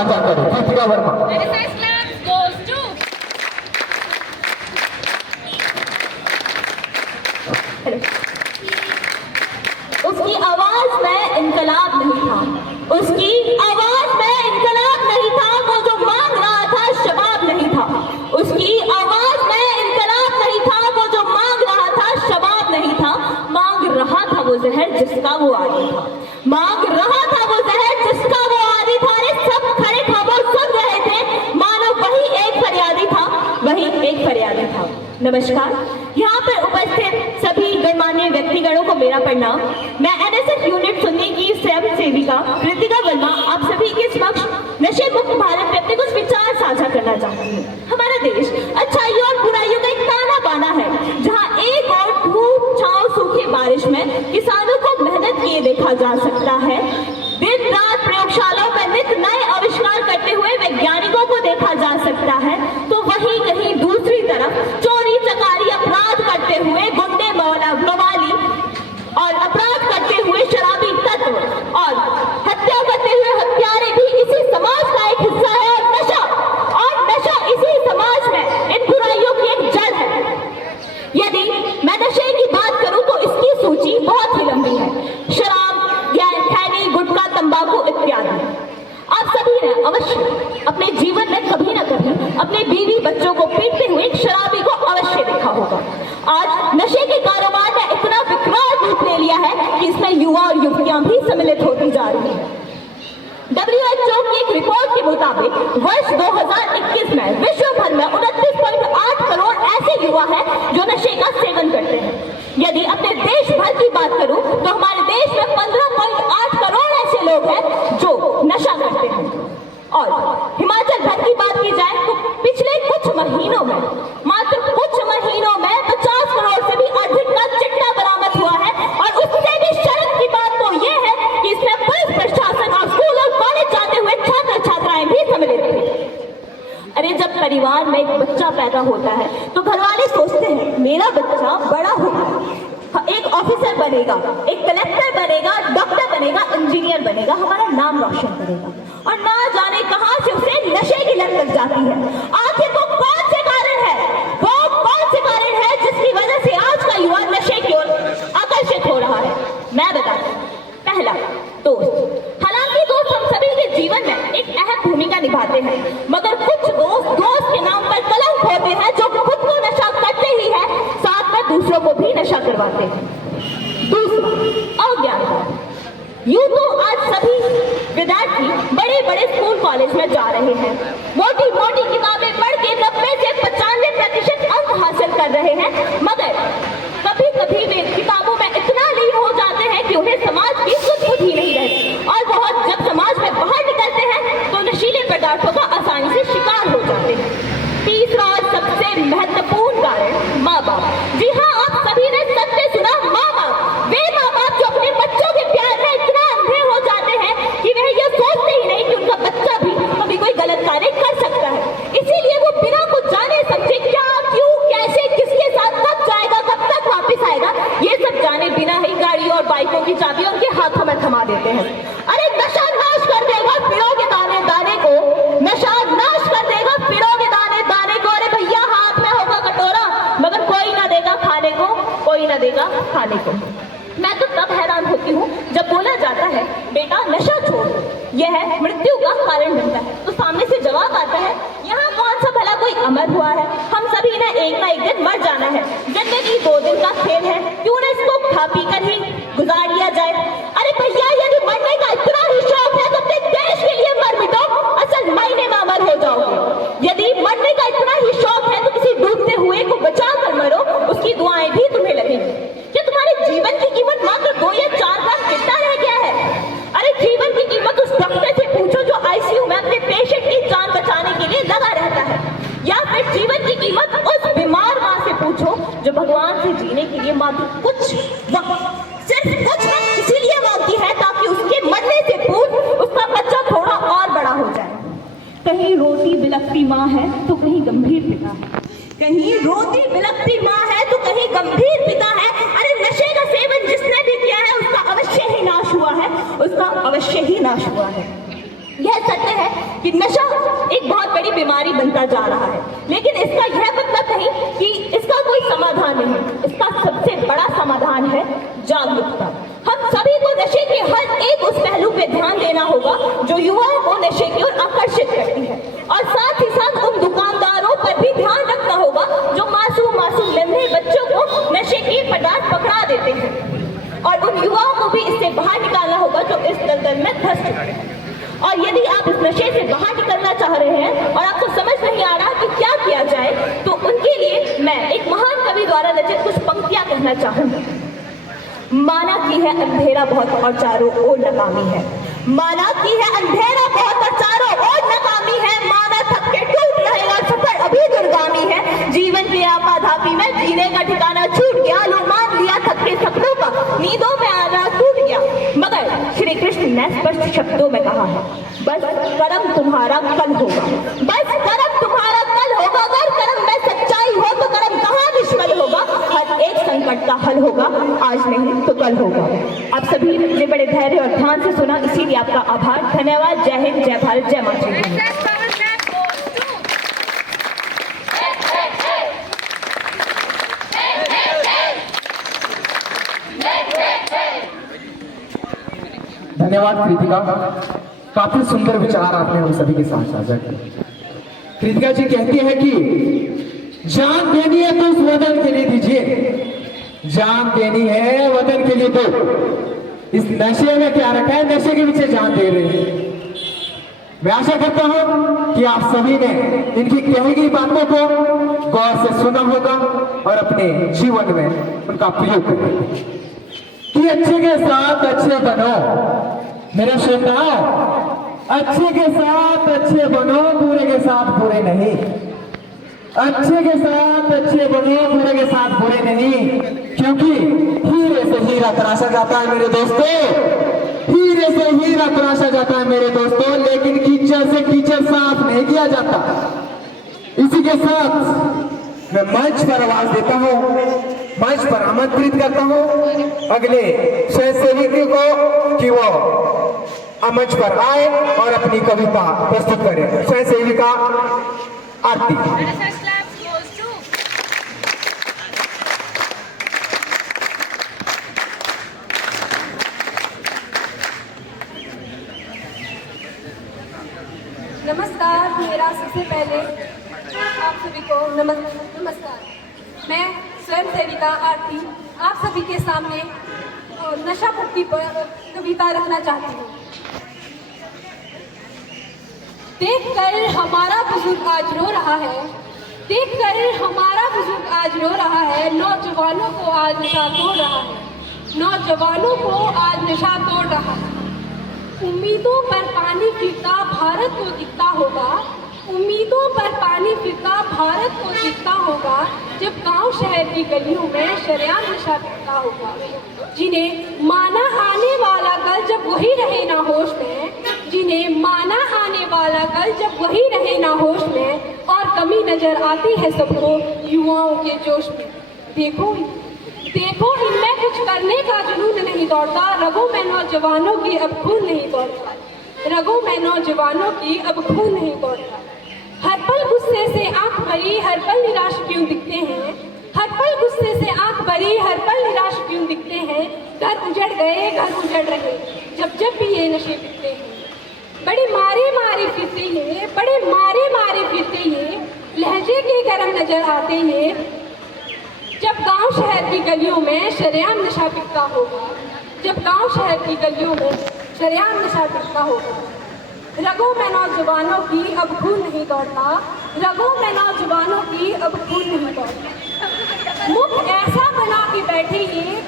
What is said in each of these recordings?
साझा करें। कृतिका वर्मा। उसकी आवाज में इनकलाब नहीं था, उसकी आवाज में इनकलाब नहीं था, वो जो मांग रहा था शबाब नहीं था। उसकी आवाज में इनकलाब नहीं था, वो जो मांग रहा था शबाब नहीं था। मांग रहा था वो जहर जिसका वो आदी था, मांग रहा था वो जहर जिसका वो आदी था। अरे सब खड़े खामोश सुन रहे थे, मानो वही एक फरियादी था, वही एक फरियादी था। नमस्कार, यहाँ पर उपस्थित सभी गणमान्य व्यक्तिगणों को मेरा प्रणाम। मैं एनएसएस यूनिट सुन्नी की स्वयं सेविका कृतिका वर्मा आप सभी के समक्ष नशे मुक्त भारत पे अपने कुछ विचार साझा करना चाहती हूँ। हमारा देश अच्छाइयों और बुराइयों का एक ताना बाना है, जहाँ एक और धूप छांव सूखी बारिश में किसानों को मेहनत किए देखा जा सकता है। दिन रात प्रयोगशालाओं में नित नए आविष्कार करते हुए वैज्ञानिकों को देखा जा सकता है, तो वहीं कहीं दूसरी तरफ चोरी चकारी अपराध करते हुए गुंडे मवाली और अपराध करते हुए शराबी तत्व और हत्या करते हुए हत्यारे भी इसी समाज का एक हिस्सा है। और नशा इसी समाज में इन बुराइयों की एक जड़ है। यदि मैं नशे की बात करूं तो इसकी सूची बहुत ही लंबी है। शराब, खैनी, गुटखा, तंबाकू इत्यादि। आप सभी ने अवश्य अपने जीवन में कभी न कभी अपने बीवी बच्चों को पीटते हुए एक शराबी को अवश्य देखा होगा। आज नशे के कारोबार ने इतना विकराल रूप ले लिया है कि इसमें युवा और युवतियां भी सम्मिलित होती जा रही हैं। WHO की एक रिपोर्ट के मुताबिक वर्ष 2021 में विश्व भर में 29.8 करोड़ ऐसे युवा हैं जो नशे का सेवन करते हैं। यदि अपने देश भर की बात करूं तो हमारे देश में 15.8 करोड़ ऐसे लोग हैं जो नशा करते हैं। और हिमाचल भर की बात की जाए तो पिछले कुछ महीनों में, मात्र कुछ महीनों में 50 करोड़ से भी अधिक का चिट्टा बरामद हुआ है। और उससे भी शर्म की बात तो यह है कि इसमें पुलिस प्रशासन और स्कूल और कॉलेज जाते हुए छात्र छात्राएं भी सम्मिलित थे। अरे जब परिवार में एक बच्चा पैदा होता है तो घर वाले सोचते हैं मेरा बच्चा बड़ा होगा, एक ऑफिसर बनेगा, एक कलेक्टर बनेगा, डॉक्टर बनेगा, इंजीनियर बनेगा, हमारा नाम रोशन करेगा। और ना जाने कहां से उसे नशे की लत लग जाती है। आखिर वो कौन से कारण है, वो कौन से कारण है जिसकी वजह से आज का युवा नशे की ओर आकर्षित हो रहा है? मैं बताती हूँ। पहला, दोस्त। हालांकि दोस्त हम सभी के जीवन में एक अहम भूमिका निभाते हैं, मगर कुछ दोस्त के नाम पर कलंक होते हैं जो खुद को नशा करते ही है, साथ में दूसरों को भी नशा करवाते हैं। दूसरा, अज्ञान। यूं तो आज सभी विद्यार्थी बड़े बड़े स्कूल कॉलेज में जा रहे हैं, मोटी मोटी किताबें पढ़ के 90 से 95% अंक हासिल कर रहे हैं, मगर कभी कभी वे किताबों में इतना लीन हो जाते हैं कि उन्हें समाज की सुध बुध ही नहीं रहती। और बहुत जब समाज में बाहर निकलते हैं तो नशीले पदार्थों का आसानी से शिकार हो जाते हैं। तीसरा और सबसे महत्वपूर्ण कारण, माँ बाप। जी हाँ, आप सभी ने सत्य सुना, माँ बाप। वे माँ बाप जो अपने बच्चों के प्यार में इतना अंधे हो जाते हैं कि वह यह सोचते ही नहीं कि उनका बच्चा भी कभी कोई गलत कार्य कर सकता है। इसीलिए वो बिना कुछ जाने समझे क्या, क्यों, कैसे, किसके साथ कब जाएगा, कब तक वापिस आएगा, ये सब जाने बिना ही गाड़ी और बाइकों की चाबी उनके हाथों में थमा देते हैं। अरे नशा नाश कर देगा फिरोगे दाने दाने को, नशा नाश कर देगा फिरोगे दाने दाने को। अरे भैया, हाथ में होगा कटोरा मगर कोई ना देगा खाने को, कोई ना देगा खाने को। मैं तो तब हैरान होती हूँ जब बोला जाता है बेटा नशा छोड़ दो, यह मृत्यु का कारण बनता है, तो सामने से जवाब आता है यहाँ कौन सा भला कोई अमर हुआ है, हम सभी ने एक ना एक दिन मर जाना है, जिंदगी 2 दिन का खेल है, क्यों ना इसको खा पी कर ही गुजार लिया जाए। अरे भैया, यदि मरने का इतना ही शौक है तो अपने देश के लिए मर मिटो, असल मायने में अमर हो जाओगे। यदि मरने का इतना ही शौक है तो किसी डूबते हुए को बचा कर मरो, उसकी दुआएं भी तुम्हें लगेंगी। क्या तुम्हारे जीवन की कीमत मात्र 2 या 4 ग्राम चिट्टा रह गया है? अरे जीवन की कीमत उस डॉक्टर से पूछो जो आईसीयू में अपने पेशेंट की जान बचाने के लिए लगा रहता है, या फिर जीवन की कीमत उस बीमार माँ से पूछो जो भगवान से जीने के लिए मात्र कुछ वक्त, सिर्फ कुछ वक्त इसीलिए मांगती है ताकि उसके मरने से पूर्व उसका बच्चा थोड़ा और बड़ा हो जाए। कहीं रोती बिलखती माँ है तो कहीं गंभीर पिता है, कहीं रोती बिलखती माँ है तो कहीं गंभीर पिता है। अरे नशे का सेवन जिसने भी किया है उसका अवश्य ही नाश हुआ है, उसका अवश्य ही नाश हुआ है। यह सत्य है कि नशा एक बहुत बड़ी बीमारी बनता जा रहा है, लेकिन इसका यह मतलब नहीं कि इसका कोई समाधान नहीं है। इसका सबसे बड़ा समाधान है जागरूकता। हम सभी को नशे के हर एक उस पहलू पे ध्यान देना होगा जो युवाओं को नशे की ओर आकर्षित करती है, और साथ ही साथ उन दुकानदारों पर भी ध्यान रखना होगा जो मासूम नन्हे बच्चों को नशे के पदार्थ पकड़ा देते हैं, और उन युवाओं को भी इससे बाहर निकालना होगा जो इस दलदल में धंस चुके हैं। और यदि आप इस नशे से बाहर निकलना चाह रहे हैं और आपको समझ नहीं आ रहा कि क्या किया जाए, तो उनके लिए मैं एक महान कवि द्वारा रचित कुछ पंक्तियां कहना चाहूंगी। माना की है अंधेरा बहुत और चारों ओर नाकामी है, माना की है अंधेरा बहुत और चारों ओर नाकामी है, माना थक के टूट रहेगा सफर अभी दुर्गामी है, जीवन की आपाधापी में जीने का ठिकाना छूट गया, लो मान लिया थक के सपनों का, नींदों में आना टूट गया। मगर श्री कृष्ण ने स्पष्ट शब्दों में कहा है, बस कर्म तुम्हारा कल होगा, बस कर्म तुम्हारा कल होगा, अगर कर्म में सच्चाई हो तो कर्म कहाँ निष्फल होगा, हर एक संकट का हल होगा, आज नहीं तो कल होगा। आप सभी ने बड़े धैर्य और ध्यान से सुना, इसीलिए आपका आभार, धन्यवाद। जय हिंद, जय भारत, जय माता दी। धन्यवाद कृतिका, काफी सुंदर विचार आपने हम सभी के साथ साझा किए। कृतिका जी कहती है कि जान देनी है तो उस वतन के लिए दीजिए, जान देनी है वतन के लिए तो इस नशे में क्या रखा है, नशे के पीछे जान दे रहे हैं। मैं आशा करता हूं कि आप सभी ने इनकी कही गई बातों को गौर से सुना होगा और अपने जीवन में उनका प्रयोग करेंगे कि अच्छे के साथ अच्छे बनो मेरे श्रोताओं, अच्छे के साथ अच्छे बनो, बुरे के साथ बुरे नहीं, अच्छे के साथ अच्छे बनो, बुरे के साथ बुरे नहीं, क्योंकि हीरे से हीरा तराशा जाता है मेरे दोस्तों, हीरे से हीरा तराशा जाता है मेरे दोस्तों, लेकिन कीचड़ से कीचड़ साफ नहीं किया जाता। इसी के साथ मैं मंच पर आवाज देता हूं, मंच पर आमंत्रित करता हूं अगले स्वयंसेवी को कि वो मंच पर आए और अपनी कविता प्रस्तुत करें। स्वयंसेविका आरती। नमस्कार, मेरा सबसे पहले आप सभी को नमस्कार। मैं स्वयं सेविका आरती आप सभी के सामने नशा मुक्ति पर कविता रखना चाहती हूँ। देखकर हमारा बुजुर्ग आज रो रहा है, देखकर हमारा बुजुर्ग आज रो रहा है, नौजवानों को आज नशा तोड़ रहा है, नौजवानों को आज नशा तोड़ रहा है। उम्मीदों पर पानी फिरता भारत को दिखता होगा, उम्मीदों पर पानी फिरता भारत को दिखता होगा, जब गांव शहर की गलियों में शरेआम नशा बिकता होगा। जिन्हें माना आने वाला कल जब वही रहे ना होश में, जिन्हें माना आने वाला कल जब वही रहे ना होश में, और कमी नजर आती है सबको युवाओं के जोश में। देखो देखो इनमें कुछ करने का जुनून नहीं दौड़ता, रगों में नौजवानों की अब खून नहीं दौड़ता, रगों में नौजवानों की अब खून नहीं दौड़ता। हर पल गुस्से से आंख भरी, हर पल निराश क्यों दिखते हैं, हर पल गुस्से से आंख भरी, हर पल निराश क्यों दिखते हैं। घर उजड़ गए, घर उजड़ रहे, जब जब भी ये नशे बिकते हैं। बड़े मारे मारे फिरते ये, बड़े मारे मारे फिरते ये, लहजे के गरम नजर आते ये, जब गांव शहर की गलियों में शरेआम नशा बिकता होगा, जब गांव शहर की गलियों में शरेआम नशा बिकता होगा। रगों में नौजवानों की अब खून नहीं दौड़ता, रगों में नौजवानों की अब खून नहीं दौड़ता। मुख ऐसा बना के बैठे ये,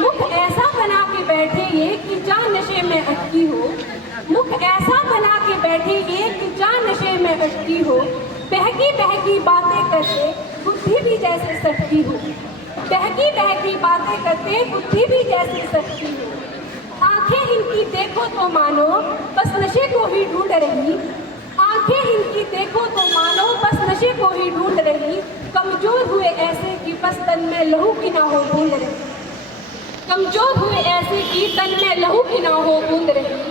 मुख ऐसा बना के बैठे ये कि जान नशे में अटकी हो, मुख ऐसा बना के बैठे ये कि जान नशे में अटकी हो। बहकी बहकी बातें करते बुद्धि भी जैसे सटकी हो, बहकी बहकी बातें करते बुद्धि भी जैसे सटकी हो। आंखें इनकी देखो तो मानो बस नशे को ही ढूंढ रही, आंखें इनकी देखो तो मानो बस नशे को ही ढूंढ रही। कमजोर हुए ऐसे कि बस तन में लहू की ना हो बूंद रही, कमजोर हुए ऐसे कि तन में लहू की ना हो बूंद रही।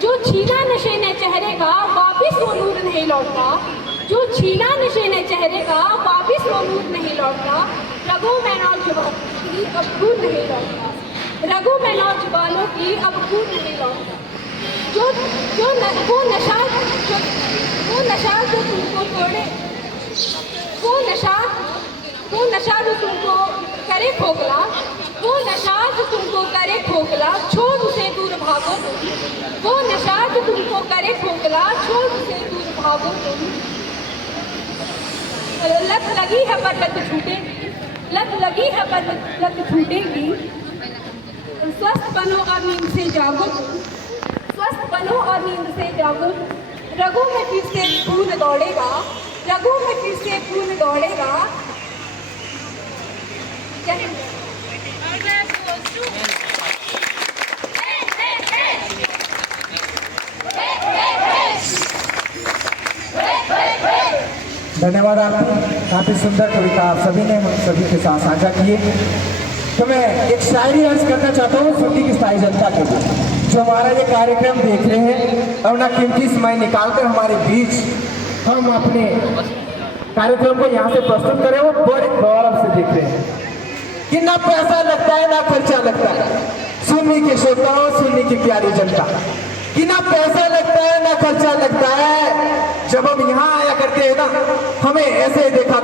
जो छीना नशे ने चेहरे का वापिस वो नूर नहीं लौटता, जो छीना नशीने चेहरे का वापिस वो नूर नहीं लौटता। रगों में नौजवान की अब खून नहीं लौटता, रगों में नौजवानों की अब खून नहीं लौटता। जो जो न, वो नशा जो तुमको तोड़े, वो नशा जो तुमको करे खोखला, वो नशा जो तुमको करे खोखला, छोड़ उसे दूर भागो तुम। वो नशा जो तुमको करे खोखला, छोड़ उसे दूर भागो तुम। लत लगी है पर लत छूटेगी, लत लगी है पर लत छूटेगी। स्वस्थ बनो और नींद से जागो तुम, स्वस्थ बनो और नींद से जागो। रगों में फिर से खून दौड़ेगा, रगों में फिर से खून दौड़ेगा। धन्यवाद आपको, काफी सुंदर कविता आप सभी ने हम सभी के साथ साझा किए। तो मैं एक शायरी अर्ज करना चाहता हूँ सुनती की स्थायी जनता के लिए, जो हमारा ये कार्यक्रम देख रहे हैं और ना कीमती समय निकालकर हमारे बीच हम अपने कार्यक्रम को यहाँ से प्रस्तुत करें, वो बड़े गौरव से देख रहे हैं कि ना पैसा लगता है ना खर्चा लगता है। सुन्नी के श्रोताओं, सुन्नी की प्यारी जनता, कि ना पैसा लगता है ना खर्चा लगता है। जब हम यहाँ आया करते हैं ना, हमें ऐसे देखा